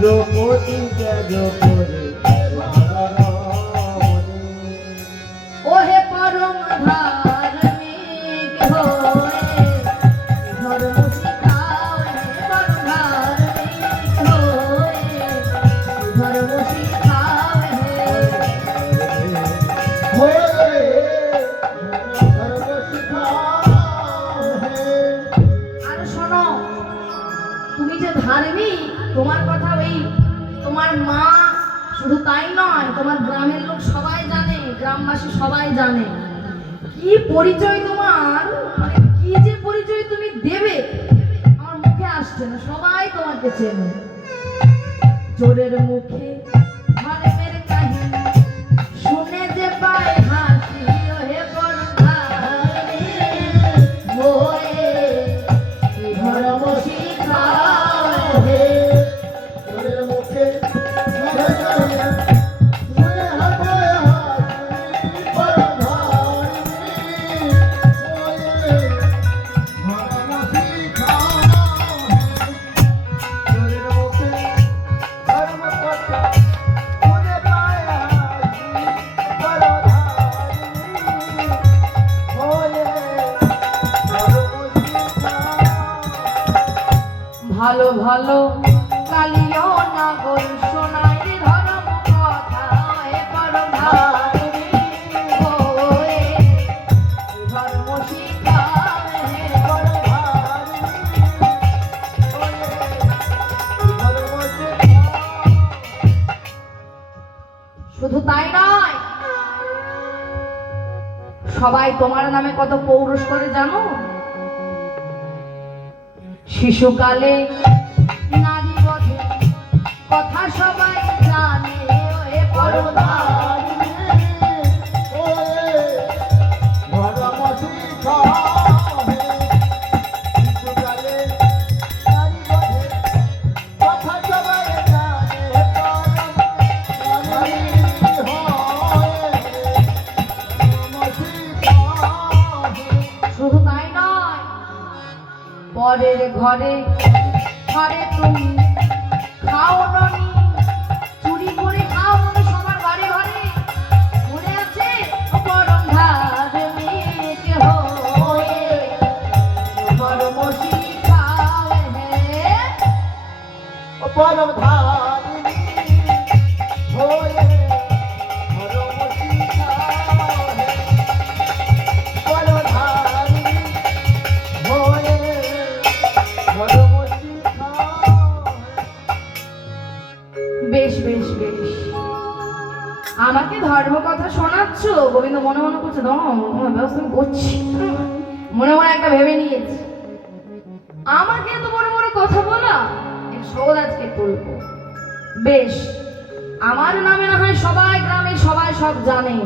দ্রৌপদী ত্যাগ করে ওহে পরম ধার্মিক হয়ে ধর্ম শিখাও, হে পরম ধার্মিক হয়ে ধর্ম শিখাও আর শোনো, তুমি যে ধার্মিক, তোমার কথা ওই তোমার মা শুধু তাই নয়, তোমার গ্রামের লোক সবাই জানে, গ্রামবাসী সবাই জানে। কি পরিচয় তোমার, মানে কি যে পরিচয় তুমি দেবে আমার মুখে আসছে না, সবাই তোমাকে চেনে। জোরের মুখে ধর্মের কাহিনী শুনে যে পায় হাসি, ওহে পরম ধার্মিক হয়ে ধর্ম শিখাও হে। ভালো ভালো কালিও নাগর শোনাই ধর্ম কথা, হে পরম ধার্মিক হয়ে ধর্ম শিখাও হে পরম শুধু তাই নয়, সবাই তোমার নামে কত পৌরুষ করে জানো। শিশুকালে নারী বধে কথা সবাই জানে, ওহে পরম শুধু তাই নয়, পরের ঘরে ঘরে তুমি খাও ননি, চুরি করে খাও ননি সবার ঘরে ঘরে, মনে আছে? ও পরম ধার্মিক হয়ে ধর্ম শিখাও হে। ও পরম ধার্মিক হয়ে ধর্ম শিখাও হে। পরম ধার্মিক হয়ে ধর্ম শিখাও হে। বেশ বেশ বেশ, আমাকে ধর্ম কথা শোনাচ্ছ। গোবিন্দ মনে মনে করছে, ব্যবস্থা আমি করছি, মনে মনে একটা ভেবে নিয়েছি, আমাকে এত বড় বড় কথা বলা, এর শোধ আজকে তুলবো। বেশ, আমার নামে না হয় সবাই গ্রামের সবাই সব জানে,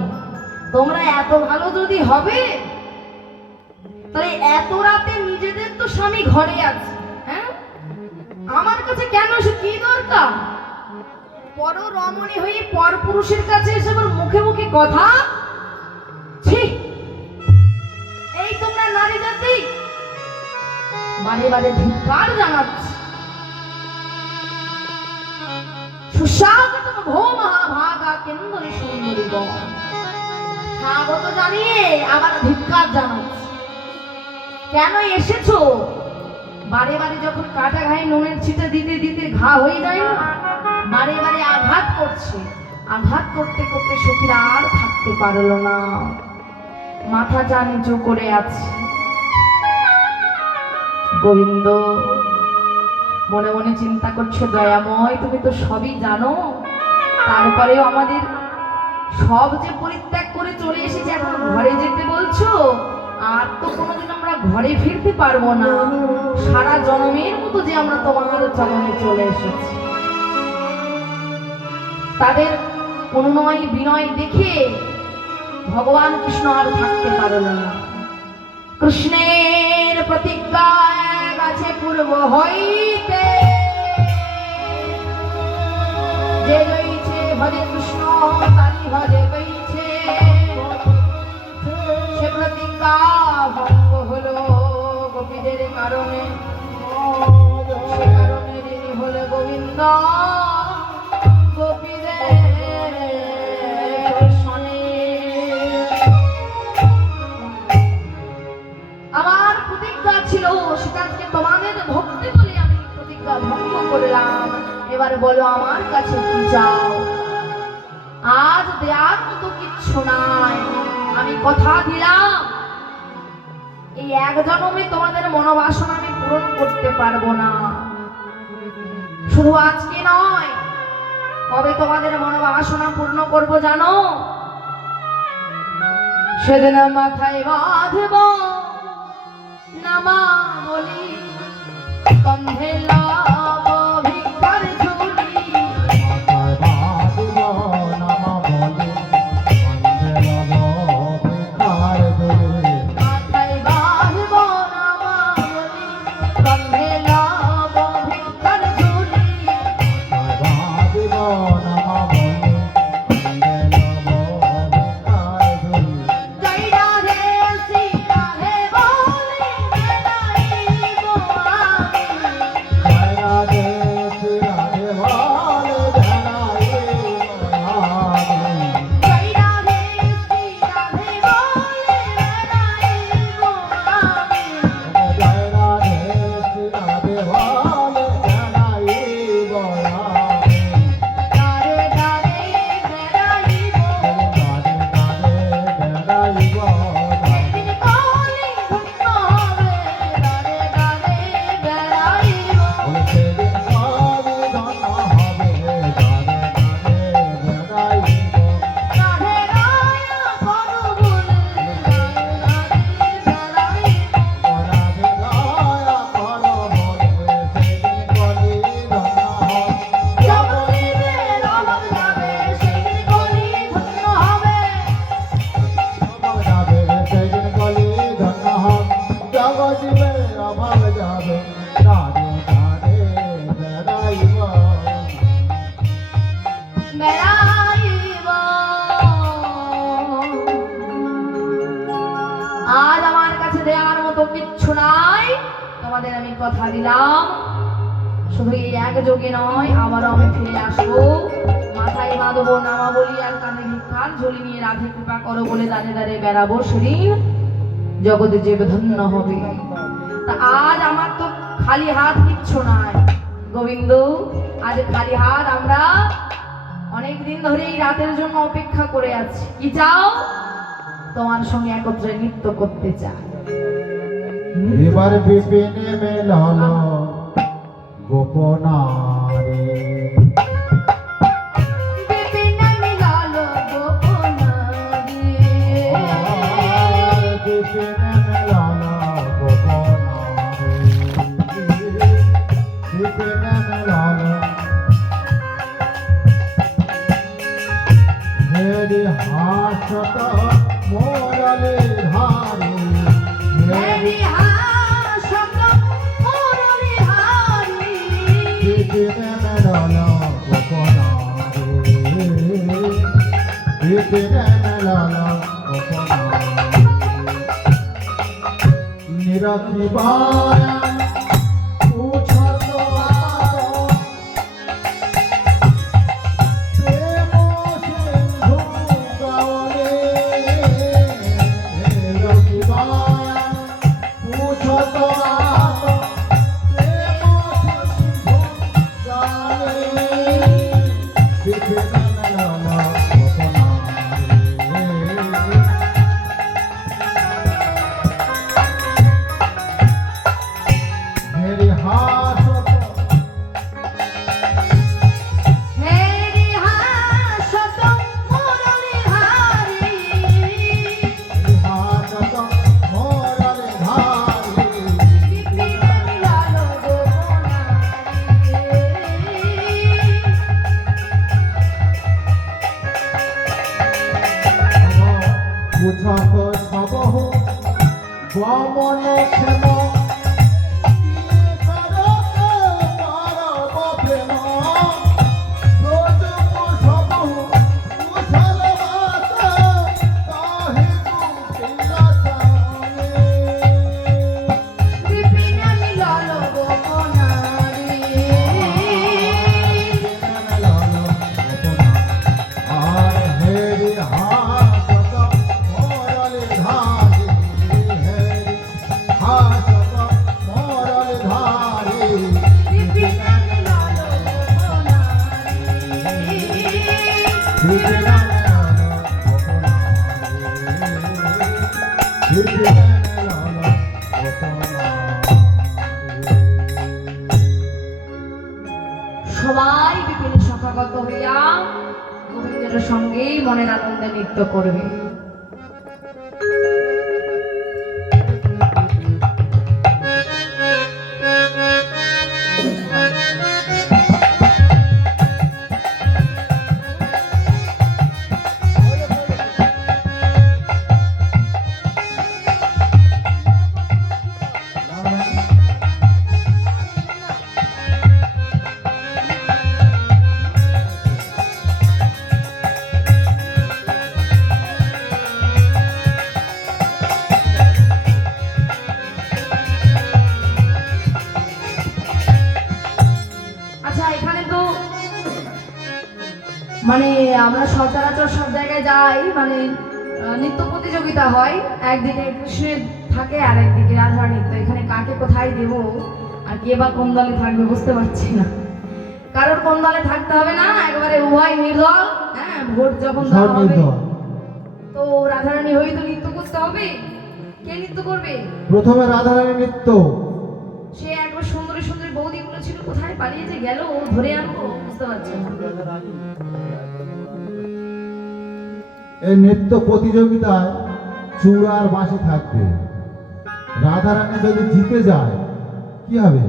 তোমরা এত ভালো যদি হবে তাহলে এত রাতে নিজেদের তো স্বামী ঘরে আছে, হ্যাঁ, আমার কাছে কেন এসে কি দরকার? পর রমণী হয়ে পর পুরুষের কাছে এসে আবার মুখে মুখে কথা। ছি, এই তোমরা নারী জাতি, বারে বারে ধিক্কার জানাচ্ছি। সুস্বাগতম ভো মহাভাগা কেন্দ্র সুন্দরী গণ, স্বাগত জানিয়ে আবার ধিক্কার জানাচ্ছি। কেন এসেছো? বারে বারে যখন কাটা ঘায়ে নুনের ছিটে দিতে দিতে ঘা হয়ে যায় না, বারে বারে আঘাত করছে, আঘাত করতে করতে সখীরা আর থাকতে পারলো না, মাথাটা নিচু করে আছে। গোবিন্দ মনে মনে চিন্তা করছে, দয়াময় তুমি তো সবই জানো, তারপরেও আমাদের সব যে পরিত্যাগ করে চলে এসেছে, এখন ঘরে যেতে বলছো, আর তো কোনোদিন আমরা ঘরে ফিরতে পারবো না, সারা জন্মের মতো যে আমরা তোমার চরণে চলে এসেছি। তাদের অনুনয় বিনয় দেখে ভগবান কৃষ্ণ আর থাকতে পারল না। কৃষ্ণের প্রতিজ্ঞায় গাছে পূর্ব হইতে যে রয়েছে ভজে কৃষ্ণ তারি ভজে গইছে, সে প্রতিজ্ঞা ভঙ্গ হলো গোপীদের কারণে, সে কারণে যিনি হলো গোবিন্দ। করলাম, এবার বলো আমার কাছে কি চাও? আজ দেওয়ার মতো কিচ্ছু নাই, আমি কথা দিলাম এই এক জন্মে তোমাদের মনোবাসনা আমি পূরণ করতে পারবো না। শুধু আজকে নয়, কবে তোমাদের মনোবাসনা পূর্ণ করব জানো? সেদিন মাথায় বাঁধব নামা বলি, কন্ধে লাভ ভিক্ষার ঝুলি। মাথায় বাঁধব নামা বলি, কন্ধে লাভ ভিক্ষার ঝুলি। জয় রাধে শ্রী রাধে বলে বেড়াইব আমি। জয় রাধে শ্রী রাধে বলে বেড়াইব আমি। তারে তারে বেড়াইব, সেদিন কলি ধন্য হবে। তারে তারে বেড়াইব, রাধে রায়া করু বলে। তারে তারে বেড়াইব, জগদীবের অভাব যাবে, সেদিন কলি ধন্য হবে। অভাব যাবে রাধে রাধে বেড়াইব। বেড়াইব। আজ আমার কাছে দেওয়ার মতো কিচ্ছু নাই, তোমাদের আমি কথা দিলাম। শুধু এই এক যোগে নয়, আবারও আমি ফিরে আসবো। মাথায় বাঁধবো নামা বলি, আর কানে ভিক্ষার ঝুলি নিয়ে রাধে কৃপা করো বলে দাঁড়ে দাঁড়ে বেড়াবো। সেদিন জগতে যে ধন্য হবে। তা আজ আমার তো খালি হাত কিচ্ছু নাই গোবিন্দ, আজ খালি হাত আমরা অনেক দিন ধরে এই রাতের জন্য অপেক্ষা করে আছি। কি চাও? তোমার সঙ্গে একত্রে নৃত্য করতে চাই। এবার বিপিনে মেলাল গোপনারে। বিপিনে মিলাল গোপনারে। বিপিনে মেলাল গোপনারে। বিপিনে মেলাল হেরি হাসত মোরালে ধারে। হেরি হাসত মুরলি হারি। বিপিনে মেলাল গোপনারে। বিপিনে মেলাল গোপনারে। নিরখিবায় উছল প্রেম সিন্ধু গাওলে। নিরখিবায় উছল প্রেম সিন্ধু গাওলে। বিপিনে মেলাল গোপনারে। হেরি হাসত হেরি হাসত মুরলি হারি। হাসত মোরালে ধারে। বিপিনে মিলাল গোপনারে। পুছক সবহ গমন ক্ষেম কি কর দুটোর সঙ্গেই মনের আনন্দে নৃত্য করবে। আচ্ছা, এখানে তো মানে আমরা সচরাচর সব জায়গায় যাই, মানে নৃত্য প্রতিযোগিতা হয়, একদিকে কৃষ্ণের থাকে আর একদিকে রাধার নৃত্য। এখানে কাকে কোথায় দেব আর কে বা কোন দলে থাকবে বুঝতে পারছি না। কারোর কোন দলে থাকতে হবে না, একেবারে উভয় নির্দল। হ্যাঁ, ভোট যখন দেওয়া সব হবে নির্দল। তো রাধারানী হয়েই তো নৃত্য করতে হবে। কে নৃত্য করবে? প্রথমে রাধারানী নৃত্য। সে একবার সুন্দরী সুন্দরী বৌদিগুলো ছিল, কোথায় পালিয়ে যে গেল, ধরে আনবো বুঝতে পারছি না। এই নৃত্য প্রতিযোগিতায় চূড়া আর বাঁশি থাকবে। রাধারানী যদি জিতে যায় কি হবে?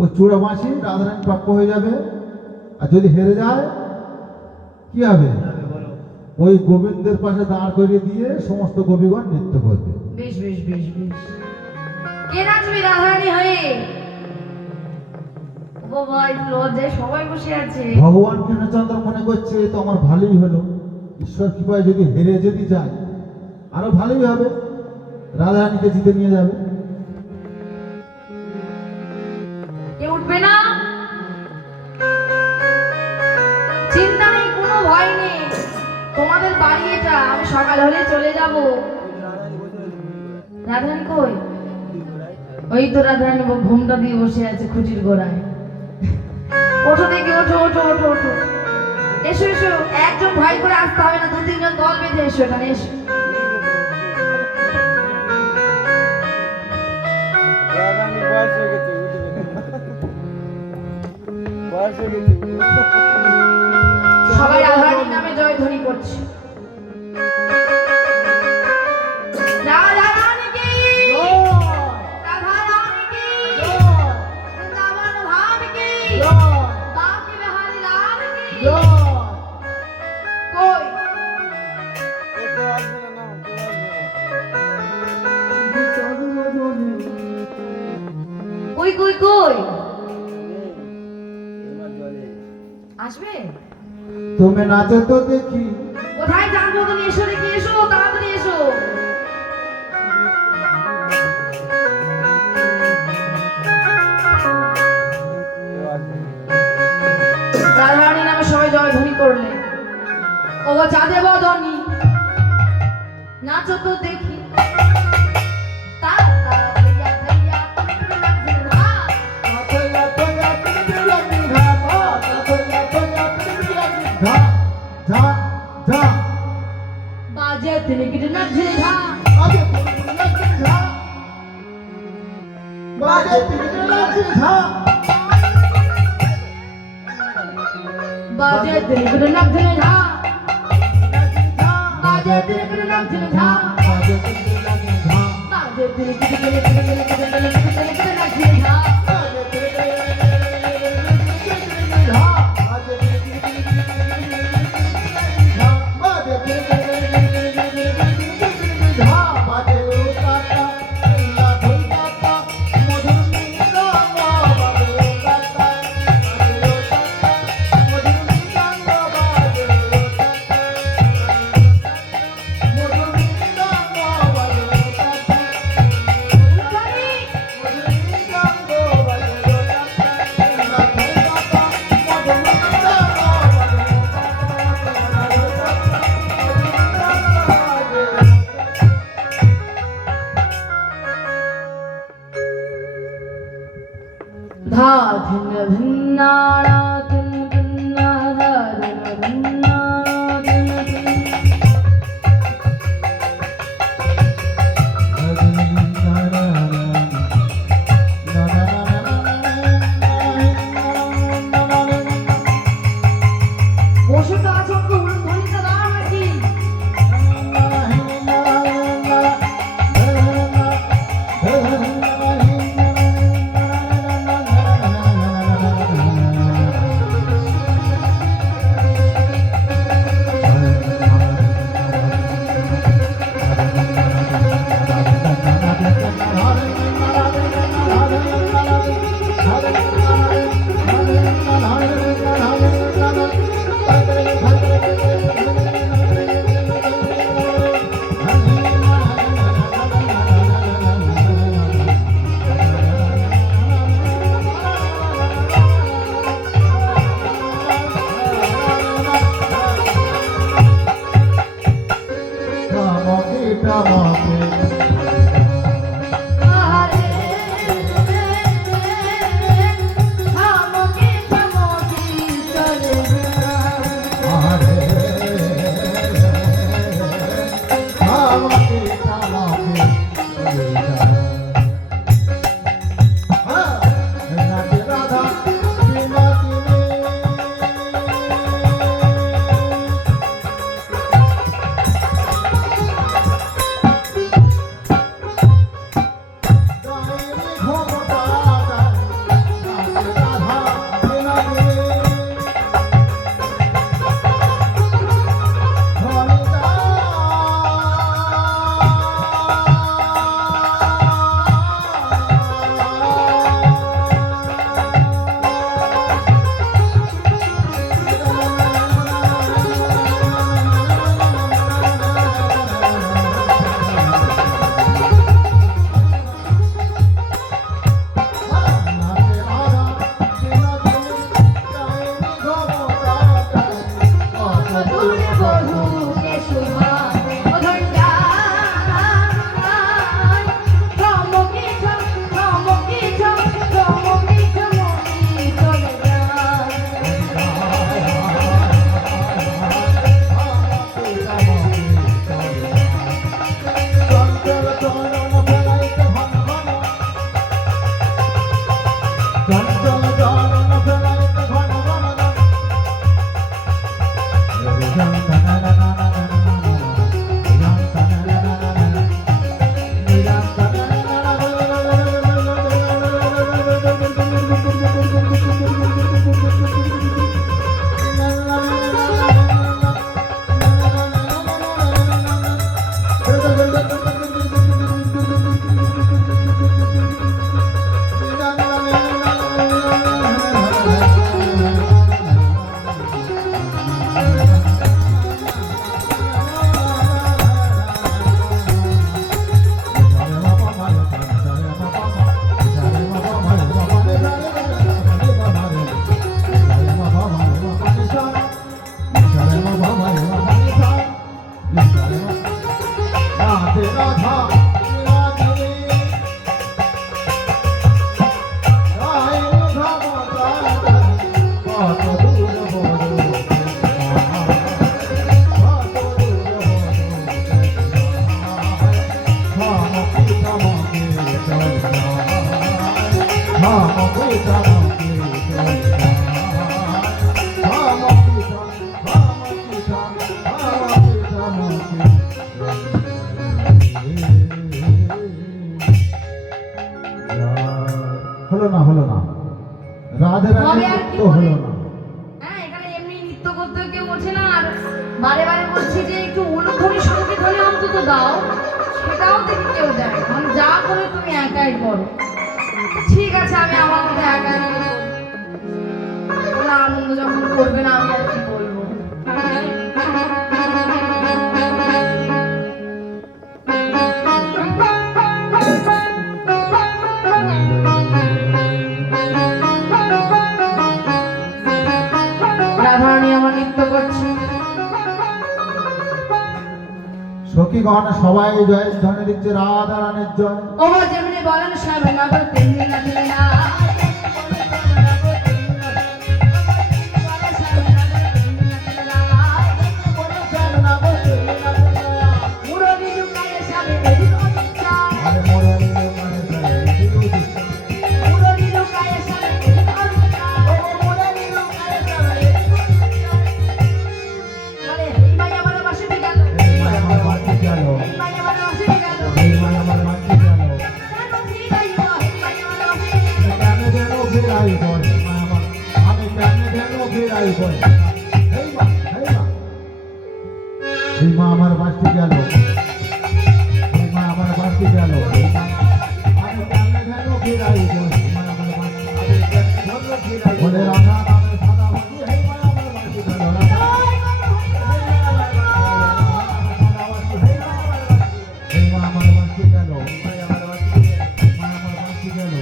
ওই চূড়া বাঁশি রাধারানী প্রাপ্য হয়ে যাবে। আর যদি হেরে যায় কি হবে? ওই গোবিন্দের পাশে দাঁড় করিয়ে দিয়ে সমস্ত গোপীগণ নৃত্য করবে। বেশ বেশ বেশ বেশ। কে নাচবে রাধারানী হয়ে? ও ভাই, লজ্জায় সবাই বসে আছে। ভগবান কৃষ্ণচন্দ্র মনে করছে এ তো আমার ভালোই হলো, ঈশ্বর কৃপায় যদি হেরে যদি যায় আরো ভালোই হবে, রাধারানীকে জিতে নিয়ে যাবে। কে উঠবে না? চিন্তা নেই, কোনো ভয় নেই। তোমাদের বাড়ি এটা, আমি সকাল হলে চলে যাব। রাধারানী কই? ওই তো রাধারানী ঘুমটা দিয়ে বসে আছে খুঁটির গোড়ায়। ওঠো দেখি, ওঠো ওঠো ওঠো ওঠো, এসো এসো। একজন ভয় করে আসতে হবে না, দু তিনজন দল বেঁধে এসো এখানে, এসো। সবাই রাধারানীর নামে জয়ধ্বনি করছে। রাধারানী কি? রাধারানী কি? বৃন্দাবন ধাম কি? বাঁকে বিহারী লাল কি? কই? কই কই কই? আসবে? তুমি নাচো তো দেখি। কোথায় জানবো? তুমি এসো দেখি, এসো তাড়াতাড়ি এসো। রাধারানী নামে সবাই জয়ধ্বনি করলে। ও চাঁদে বদনি নাচো তো দেখি। তা তা ভैया भैया बाजे तिलकिट नजर धा। बाजे तिलकिट नजर धा। बाजे तिलकिट नजर धा। बाजे तिलकिट नजर धा। धा धिन धिन्ना धिन धिन्ना धा धिन धिन्ना धिन धिन। বসে তো আচমকা থামকে থামকে হলো না হলো না রাধে হবে রাধে আর কি তো বলে? হলো না। হ্যাঁ, এখানে এমনি নৃত্য করতে কেউ বলছে না, আর বারে বারে বলছি যে একটু উলুধ্বনি সঙ্গীত হলে অন্তত দাও, সেটাও দেখি কেউ দেয়। মানে যা করে তুমি একাই করো। ঠিক আছে, আমি আমার মধ্যে একাই করবো। তোমরা আনন্দ যখন করবে না, আমি আর কি বলবো। রাধারানী আমার নৃত্য করছে। সখী গহনা সবাই জয় ধ্বনি দিচ্ছে রাধা রানীর জয়। ও যেমনি বলেন সাবে না গো তেমনি নাচে না। মুরলী লুকায়ে সাবে এদিক ওদিক যায়। আরে মোরালি মানে জয় দিলু দিচ্ছে। মুরলী লুকায়ে সাবে এদিক ওদিক যায়। মোরালি লুকায়ে জয় দিলু দিচ্ছে। মানে এই মাই আমার বাসে গেল, এই মায় আমার বাড়ি গেল, এই মাই আমার বাসে গেল। এই মায় আমার বাড়ি গেল। কেন ফিরাইব, এই মাই আমার বাসে গেল। কেন যেন ফিরাই বল মায় আমার, আমি কেন যেন ফিরাই বল। এই মা এই মা আমার বাড়ি গেল, এই মা আমার বাড়ি গেল। এই মা আমি কেন যেন ফিরাই বল মায় আমার বাড়ি, আমি কেন যেন ফিরাই বলে রাধা নামে সাদা বাড়ি। এই মা আমার বাড়ি গেল, রাধা এই মা আমার বাড়ি গেল, মায় আমার বাড়ি গেল, মা আমার বাড়ি গেল।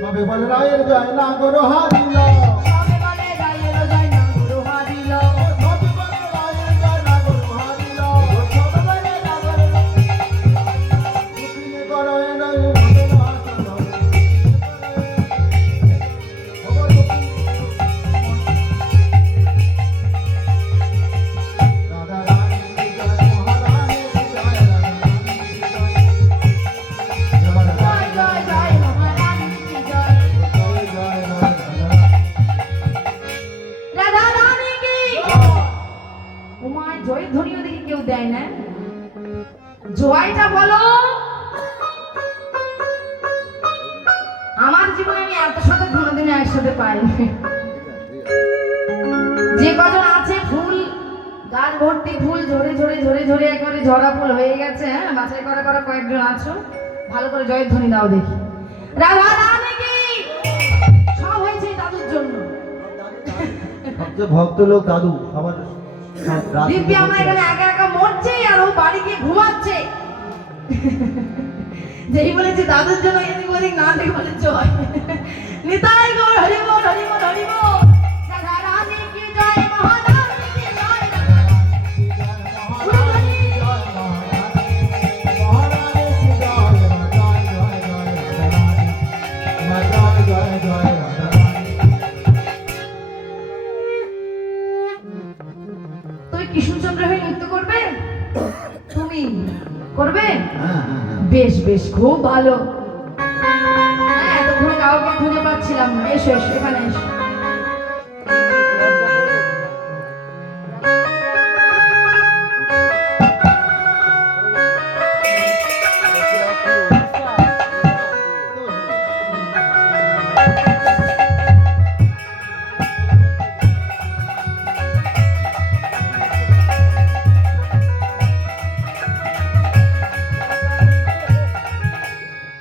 সবে বলে রায়ের জয় না করো হারিল, সবে বলে রায়ের জয় না গুরু হারিল। সবে বলে রায়ের জয় না করো হারিল, সবে বলে না করো দুঃখিনী করো এ নয় মনে না চলো। রাধা রানী জয় মহারানী জয় রাধা রানী জয় জয় জয় জয় মহারানী কি জয়। জয় জয় রাধা রানী কি উমায় জয় ধ্বনিও দেখি কেউ দেয় না। জয়টা বলো। আমার জীবনে আমি এত সাথে কোনোদিনও একসাথে পাইনি। যে কজন আছে ফুল গাছ ভর্তি ফুল ঝরে ঝরে ঝরে ঝরে একেবারে ঝরা ফুল হয়ে গেছে। হ্যাঁ, বাছাই করা করা কয়েকজন আছো, ভালো করে জয়ের ধ্বনি দাও দেখি। রাধা রানী কি সব হয়েছে এই দাদুর জন্য। সবচেয়ে ভক্ত লোক দাদু সবার রাত দিব্যি আমরা এখানে একা একা মরছি আর ও বাড়ি গিয়ে ঘুমাচ্ছে। যেই বলেছে দাদুর জন্য এদিক ওদিক না দেখে বলে জয় নিতাই গৌর হরি বল হরি বল হরি বল। রাধা রানী কি জয় মহারানী কি জয়। তুই কৃষ্ণচন্দ্র হয়ে নৃত্য করবে? তুমি করবে? বেশ বেশ, খুব ভালো। হ্যাঁ, এতক্ষণ কাউকে খুঁজে পাচ্ছিলাম না। এসো এসো, এখানে এসো।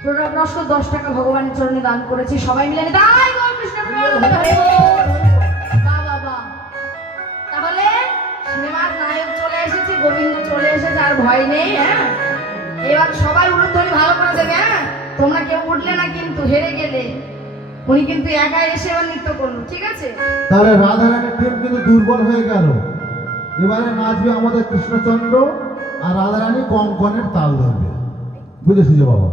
প্রণব নস্কর 10 টাকা ভগবানের চরণে দান করেছি, সবাই মিলে নিতাই গৌর কৃষ্ণ প্রেমানন্দে হরি বল। বাহ বাহ বাহ। তাহলে সিনেমার নায়ক চলে এসেছে, গোবিন্দ চলে এসেছে, আর ভয় নেই। হ্যাঁ, এবার সবাই উলুধ্বনি ভালো করে দেবে। হ্যাঁ, তোমরা কেউ উঠলে না কিন্তু, হেরে গেলে। উনি কিন্তু একা এসে এবার নৃত্য করলো, ঠিক আছে? তাহলে রাধা রানীর টিম কিন্তু দুর্বল হয়ে গেল। এবারে নাচবে আমাদের কৃষ্ণচন্দ্র, আর রাধা রানী কঙ্কনের তাল ধরবে। বুঝেছি যে বাবা?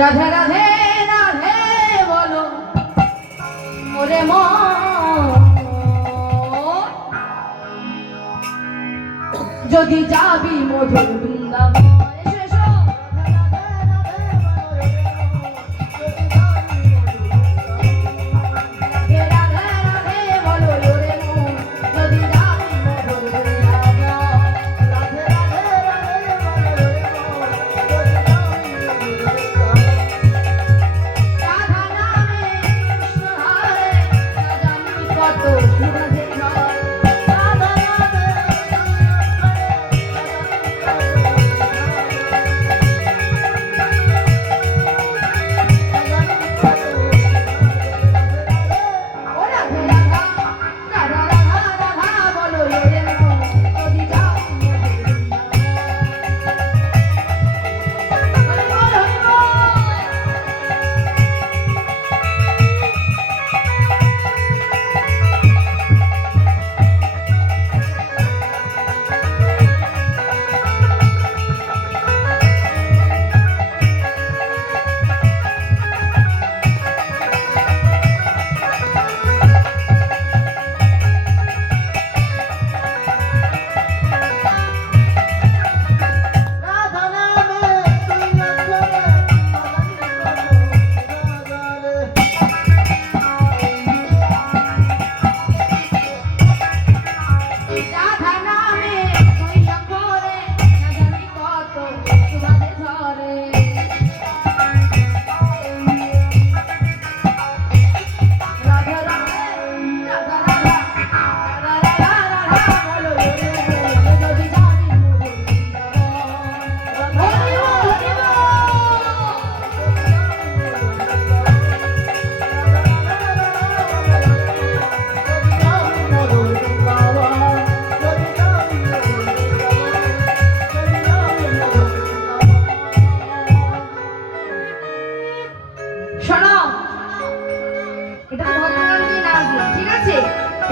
রাধে রাধে রাধে বলো মোরে মন, যদি যাবি মধুর বৃন্দাবন। এসো এসো।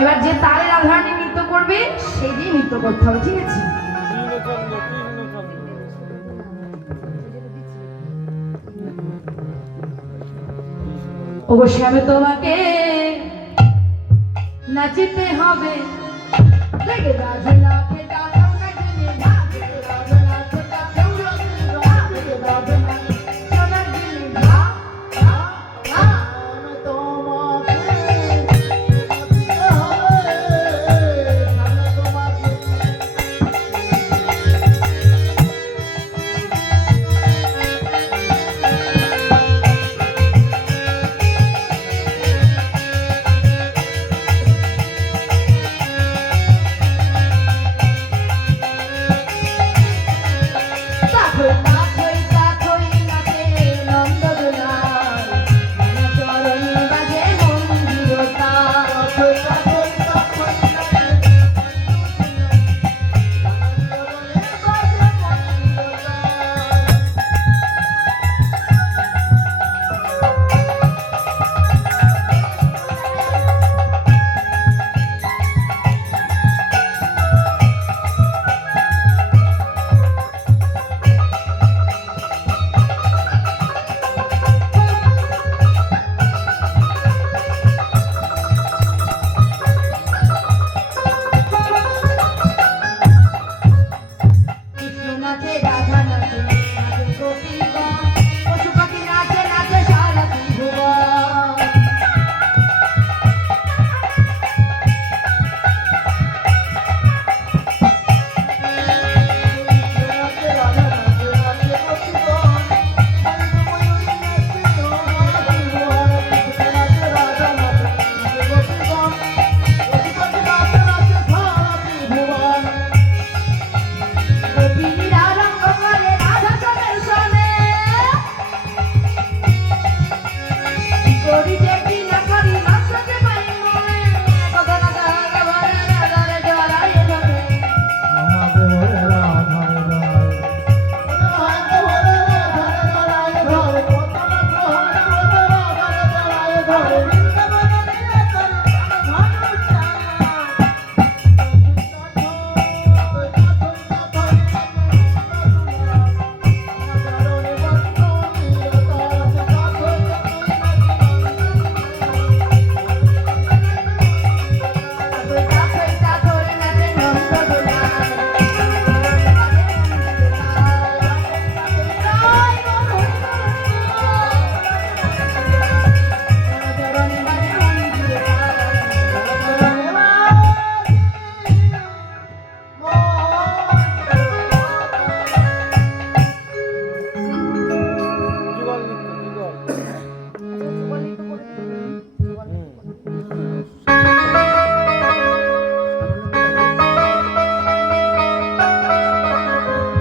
এবার যে তালে রাধারানী নৃত্য করবে সেই দিয়ে নৃত্য করতে হবে, ঠিক আছে? ওগো শ্যামে তোমাকে নাচিতে হবে, লেগে রাধে লাখে টাকাও নাগিনে ভাগে, রাধে লাখে টাকাও নাগিনে ভাগে, রাধে লাখে সোনার দিনে ভাগ,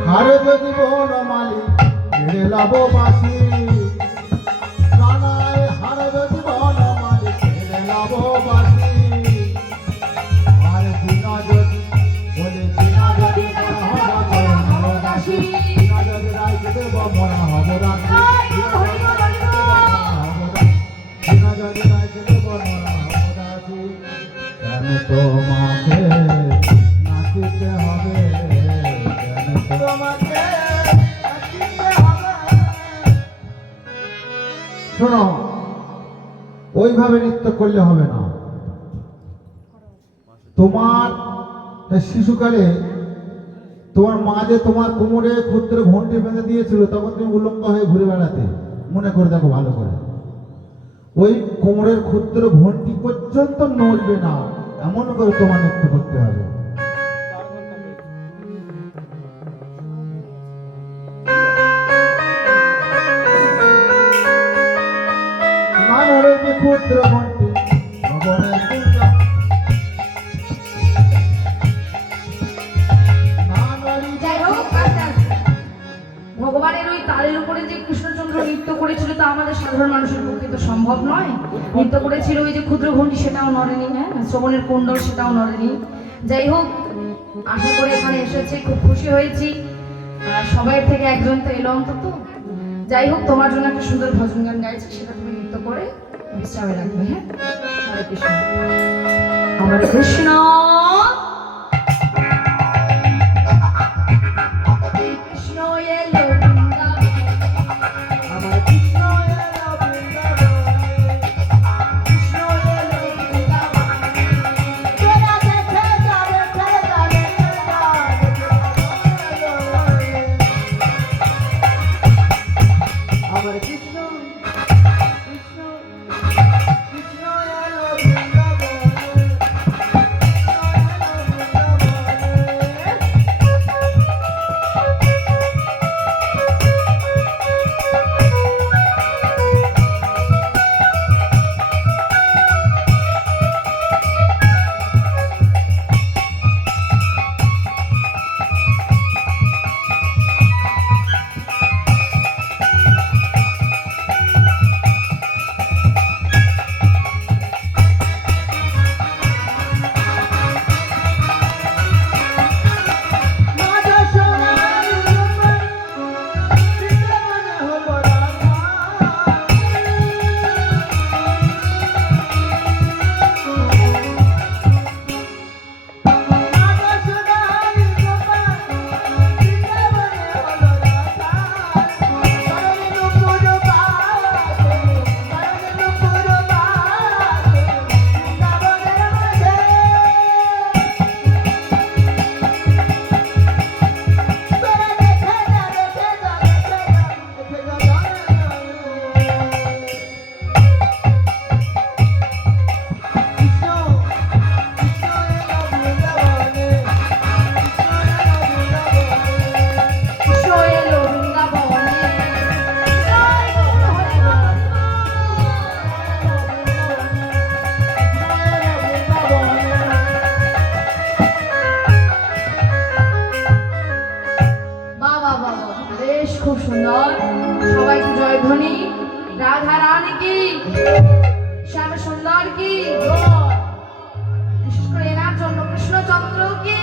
হারে যদি বনমালী ছেড়ে লাবো বাসি, কানায় হারে যদি বনমালী ছেড়ে লাবো বাসি, আর চিনা যদি বলে চিনা যদি মরা হব দাসী, চিনা যদি রাইতে দেব মরা হব দাসী, চিনা যদি রাইতে দেব মরা হব দাসী, কেন তোমাকে নাচিতে হবে, শোনো, ওইভাবে নৃত্য করলে হবে না। তোমার শিশুকালে তোমার মা যে তোমার কোমরে ক্ষুদ্র ঘন্টি বেঁধে দিয়েছিল, তখন তুমি উলঙ্গ হয়ে ঘুরে বেড়াতে, মনে করে দেখো ভালো করে। ওই কোমরের ক্ষুদ্র ঘন্টি পর্যন্ত নড়বে না, এমন করে তোমার নৃত্য করতে হবে। ক্ষুদ্র ঘন্টি ভবনের পূজা, যাই হোক, ভগবানের ওই তালের উপরে যে কৃষ্ণচন্দ্র নৃত্য করেছিল তা আমাদের সাধারণ মানুষের পক্ষে তো সম্ভব নয়। নৃত্য করেছিল ওই যে ক্ষুদ্র ঘন্টি, সেটাও নড়েনি, হ্যাঁ, শ্রবণের কুণ্ডল সেটাও নড়েনি। যাই হোক, আশা করে এখানে এসেছে, খুব খুশি হয়েছি। সবাই থেকে একজন তো এলো অন্তত। যাই হোক, তোমার জন্য একটা সুন্দর ভজন গান গাইছি, সেটা তুমি নৃত্য করে বিশ্রামে রাখবে। হ্যাঁ, হরে কৃষ্ণ। আমার কৃষ্ণ কৃষ্ণ এলো বৃন্দাবনে। আমার কৃষ্ণ এলো বৃন্দাবনে, কৃষ্ণ এলো বৃন্দাবনে। তোরা দেখে যাবে, আমার কৃষ্ণ কৃষ্ণ কৃষ্ণ এলো বৃন্দাবনে, মাঝে সোনার রূপে বৃন্দাবনে হলো রাধা। মাঝে সোনার রূপে বৃন্দাবনে হলো রাধা। কারণে নুপুর বাজে, কারণে নুপুর বাজে বৃন্দাবনের মাঝে। তোরা দেখে যা, দেখে যা, দেখে যা, দেখে যা, কৃষ্ণ কৃষ্ণ এলো বৃন্দাবনে, কৃষ্ণ এলো বৃন্দাবনে। কৃষ্ণ এলো বৃন্দাবনে। জয় গৌর হরি বল। বাহ বাহ বাহ বাহ, বেশ খুব সুন্দর। সবাইকে জয়ধ্বনি। রাধা রানী কি, শ্যাম সুন্দর কি, বিশেষ করে এনার জন্য কৃষ্ণচন্দ্র কি,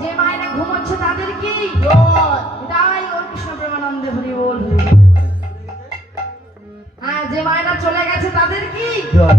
যে মায়েরা ঘুমোচ্ছে তাদের কি, তাই ওর কৃষ্ণ প্রেমানন্দে হরি বল হরি বল। হ্যাঁ, যে মায়েরা চলে গেছে তাদের কি, বাহ।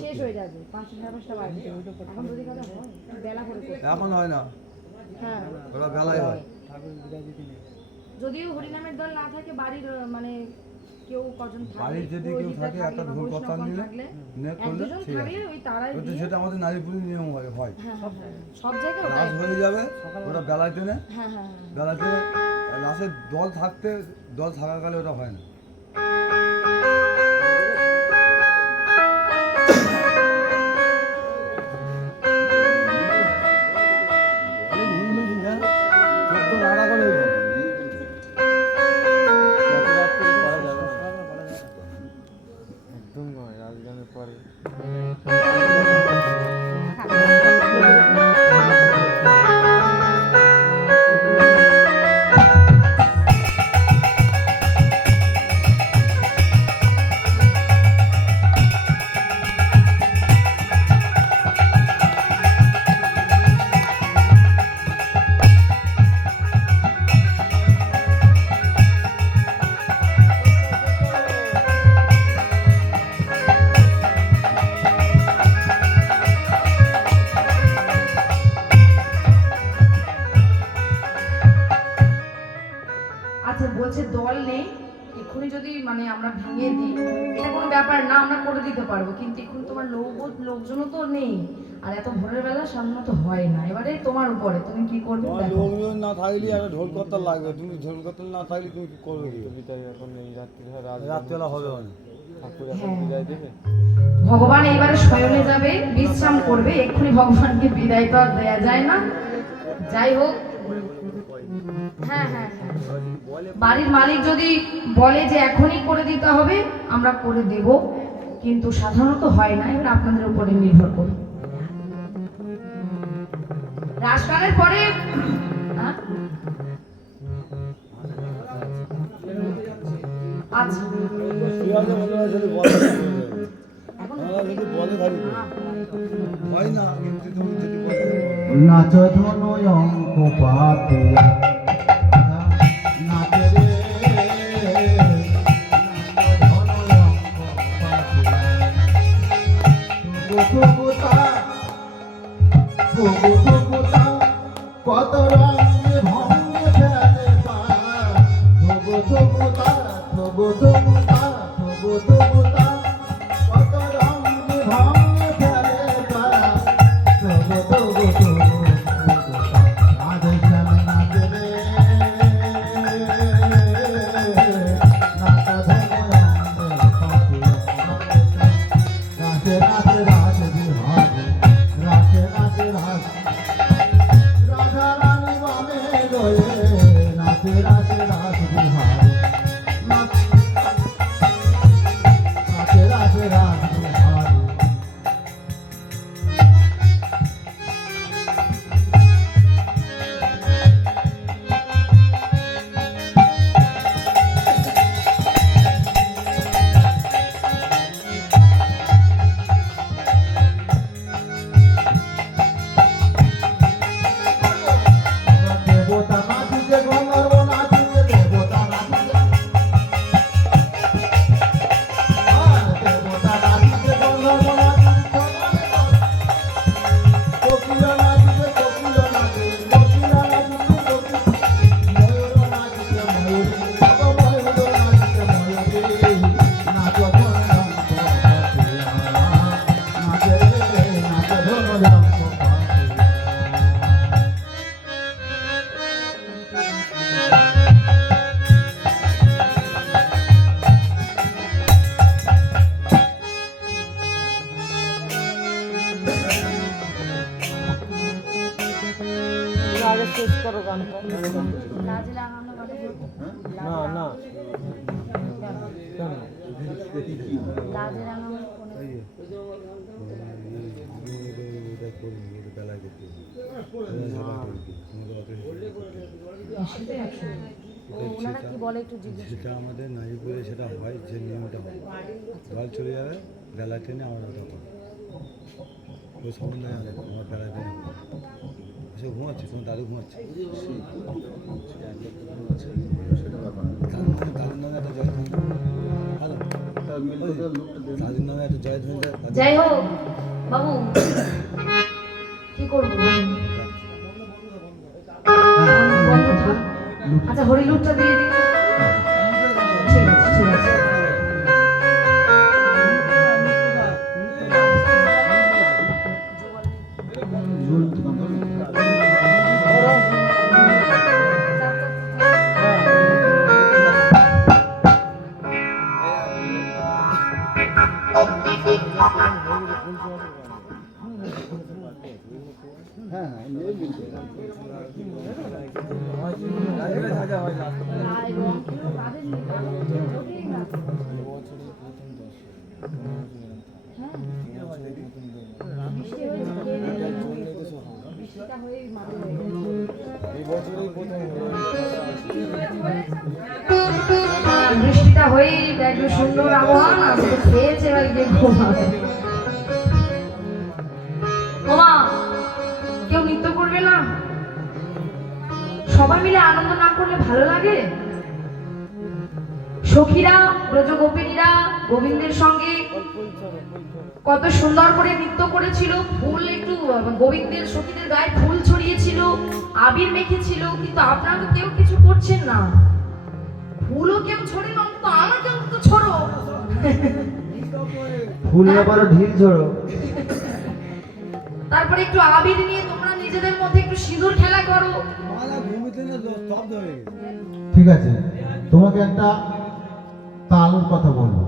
শেষ হয়ে যাবে 5:30 বাজে। এখন যদি কথা হয় বেলা করে করতে। এখন হয় না, হ্যাঁ, ওরা বেলায় হয়। যদিও হরিনামের দল না থাকে, বাড়ির মানে কেউ কজন থাকে, বাড়ির যদি কেউ পুরোহিতরা থাকে, একটা বা ঢোল বৈষ্ণবগণ কর্তাল নিলে, থাকলে, নিয়ে এক করলে দুজন ঠিক থাকলে আছে। ওই তারাই কিন্তু দিয়ে- সেটা আমাদের নারীপুরের নিয়ম হয়। হ্যাঁ, হ্যাঁ, হ্যাঁ, সব জায়গায় ওটাই। লাশ হয়ে যাবে, ওরা বেলায় টেনে, হ্যাঁ, হ্যাঁ, হ্যাঁ। বেলায় টেনে লাশের দল থাকাকালে ওটা হয় না। আচ্ছা, বলছে দল নেই, এক্ষুনি যদি মানে আমরা ভেঙে দিই, এটা কোনো ব্যাপার না, আমরা করে দিতে পারবো, কিন্তু এখন তোমার লোকজনও তো নেই। আর এত ভোরের বেলা সাধারণত হয় না। এবারে তোমার উপরে, তুমি কি করবে তোমার দেখো। লোকজন না থাকলে একটা ঢোল করতাল লাগবে, তুমি ঢোল করতাল না থাকলে তুমি কি করবে কি? রাত্রিবেলা হবে না। হ্যাঁ। ভগবান এইবারে শয়নে যাবে, বিশ্রাম করবে, এক্ষুনি ভগবানকে বিদায় তো আর দেয়া যায় না। যাই হোক, হ্যাঁ হ্যাঁ হ্যাঁ, বাড়ির মালিক যদি বলে যে এখনই করে দিতে হবে, আমরা করে দেব, কিন্তু সাধারণত হয় না। এবার আপনাদের উপরে নির্ভর করে। রাজগানের পরে হ্যাঁ? আচ্ছা ঠিক আছে, ওনারা যদি বলে এখন ওনারা যদি বলে থাকি হয় না, কিন্তু তুমি যদি বলে নাচ ধনয় অঙ্ক পাতে নাচে রে নাচ ধনয় অঙ্ক পাতে কত রঙে ভঙ্গে ফেলে পা থুগুতা কত রঙে ভঙ্গে ফেলে পা রাধে শ্যাম নাচে রে নাচ রাধে রাধে রাধে বিহারে রাধে রাধে রাধে রাধা রানী বামে রয়ে রাধে রাধে রাধে বিহারে রাধে রাধে রাধে বিহারে দেবতা নাচিছে গন্ধর্ব নাচিছে দেবতা নাচিছে দেবতা নাচিছে গন্ধর্ব নাচিছে কোকিল নাচিছে কোকিল নাচে কোকিল নাচিছে কোকিল ময়ূর নাচিছে ময়ূরী ময়ূর নাচিছে ময়ূরী নাচ ধরলাম নাচে রে নাচ ধরলাম আগে শেষ করো গানটা। লাজে লাগানো মানে না না কেন? লাজে লাগানো কোনো বেলায় করতে সেটাই আসলে। ওনারা কি বলে একটু জিজ্ঞেস সেটা আমাদের নারীপুরে সেটা হয়, যে নিয়মটা হয়, জল চলে যাবে বেলা টেনে আমার ওটা করে ওই সম্বন্ধে জানে আমার বেলা টেনে সে ঘুমাচ্ছে, তোমার দাদু ঘুমাচ্ছে, দাদুর নামে একটা জয় ধ্বনি, হ্যালো দাদুর নামে একটা জয় ধ্বনি। যাই হোক বাবু, কি করবো বলুন? বন্ধ থাক। আচ্ছা হরিলুটটা দিয়ে দিন। ঠিক আছে ঠিক আছে। বৃষ্টিটা হয়ে একটু সুন্দর আবহাওয়া না, খেয়েছে এবার গিয়ে ঘুমাবে। ওমা, কেউ নৃত্য করবে না? সবাই মিলে আনন্দ না করলে ভালো লাগে? সখীরা ব্রজগোপিনীরা গোবিন্দের সঙ্গে কত সুন্দর করে নৃত্য করেছিল, ফুল একটু গোবিন্দের সখীদের গায়ে ফুল ছড়িয়েছিল, আবির মেখেছিল, কিন্তু আপনারা তো কেউ কিছু করছেন না। ফুলও কেউ ছড়ে না, তো আমাকেও তো ছড়ো। ফুল আবার ঢিল ঝড়ো। তারপরে একটু আবির নিয়ে তোমরা নিজেদের মধ্যে একটু সিঁদুর খেলা করো। মালা ঘুমিতে না স্তব্ধ হয়ে গেছে। ঠিক আছে, তোমাকে একটা তাল কথা বলবো,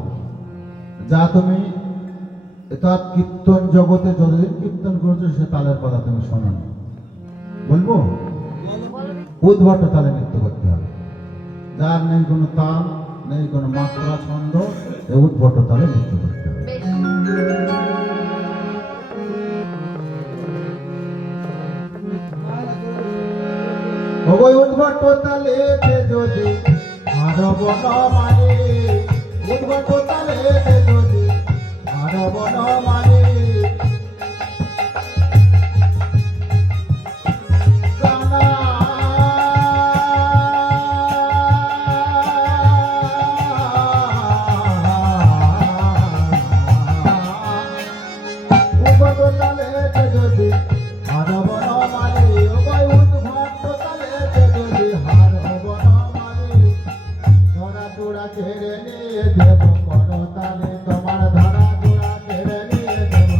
যা তুমি এটা কীর্তন জগতে যতদিন কীর্তন করেছো সে তালের কথা তুমি শোনো। বলবো? উদ্ভট তালে নৃত্য করতে হবে, যার নেই কোনো তাল, নেই কোনো মাত্রা ছন্দ, এই উদ্ভট তালে নৃত্য করতে হবে। বেশ। ওই উদ্ভট তালেতে যদি মানব ন মানে, উদ্ভট তালেতে যদি মানব ন মানে, গানা উদ্ভট তালেতে যদি মানব ন মানে, ওই উদ্ভট তালেতে যদি হার হব ন মানে, ধরা চূড়া কেড়ে নিয়ে দেব করতালে, তোমার ধরা চূড়া কেড়ে নিয়ে দেব,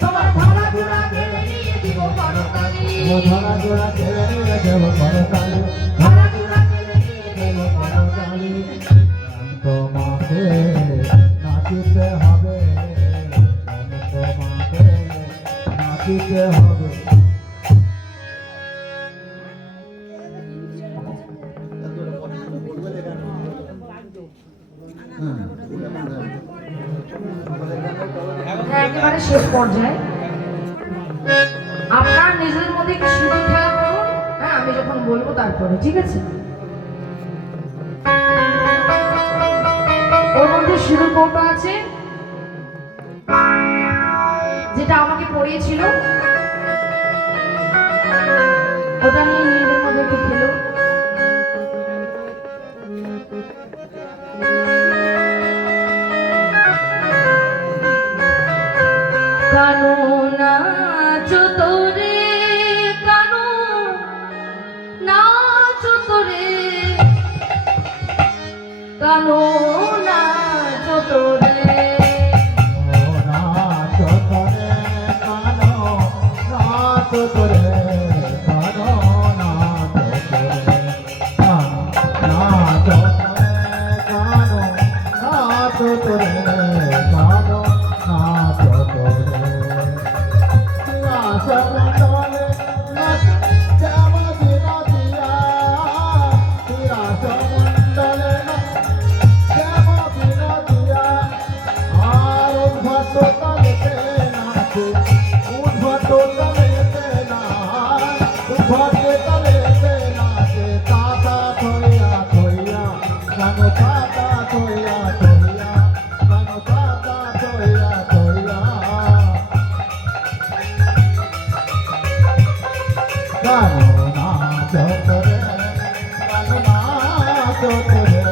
তোমার ধরা ধরা কেড়ে নিয়ে দিব করতালি। ও ধরা চূড়া কেড়ে নিয়ে দেব করতালে, ধরা ধরা কেড়ে নিয়ে দিব করতালি। তোমাকে নাচিতে হবে, তোমাকে নাচিতে হবে। হ্যাঁ, একেবারে শেষ পর্যায়ে আপনারা নিজেদের মধ্যে একটু সিঁদুর খেলা করুন। হ্যাঁ, আমি যখন বলবো তারপরে, ঠিক আছে? ওর মধ্যে সিঁদুর কৌটো আছে, যেটা আমাকে পড়িয়েছিল, ওটা নিয়ে নিজেদের মধ্যে একটু খেলো। কানো নাচো তোরে, কানো নাচো তোরে, কানো নাচো তোরে। নাচো তোরে কানো, নাচো তোরে কানো, নাচো তোরে কানো, নাচো তোরে কানো, নাচো তোরে কানো, নাচো তোরে। শ্রীরাসমণ্ডলে নাচ শ্যামা বিরাজিয়া, শ্রীরাসমণ্ডলে নাচ শ্যামা বিরাজিয়া, আর উদ্ভট তালেতে নাচে, উদ্ভট তালেতে নাচ, উদ্ভট তালেতে নাচে, তাতা থইয়া থইয়া, গানো তাতা থইয়া থইয়া, গানো তাতা থইয়া থইয়া। গানো নাচো তোরে, গানো নাচো তোরে,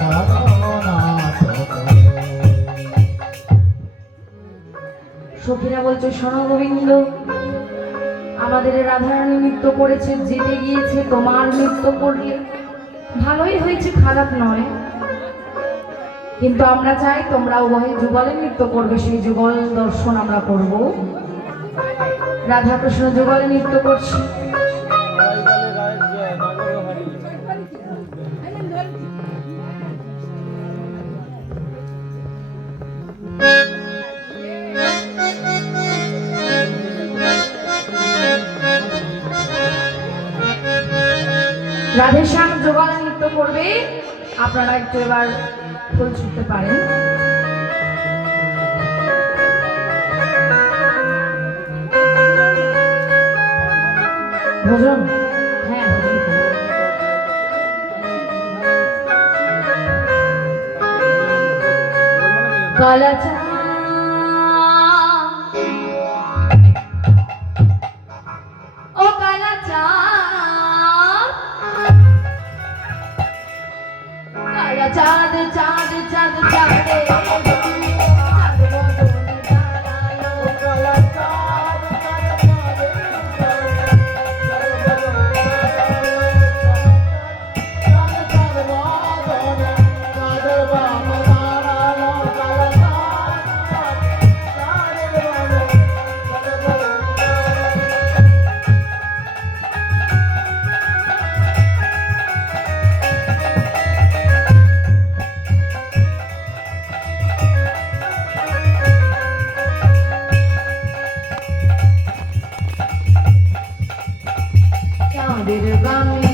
গানো নাচো তোরে। সখীরা বলছে, শোনো গোবিন্দ, আমাদের রাধারানী নৃত্য করেছে, জিতে গিয়েছে, তোমার নৃত্য করলে ভালোই হয়েছে, খারাপ নয়, কিন্তু আমরা চাই তোমরা উভয় যুগলে নৃত্য করবে, সেই যুগল দর্শন আমরা করব। রাধা কৃষ্ণ যুগলে নৃত্য করছে। রাধেশ্যাম যুগলে নৃত্য করবে, আপনারা একটু এবার ফুল ছুটতে পারেন। ভজন, হ্যাঁ ভজন করুন। কালাচা ও কালাচা, কালা চাঁদ চাঁদ চাঁদ চাঁদে, আমাদের গ্রামে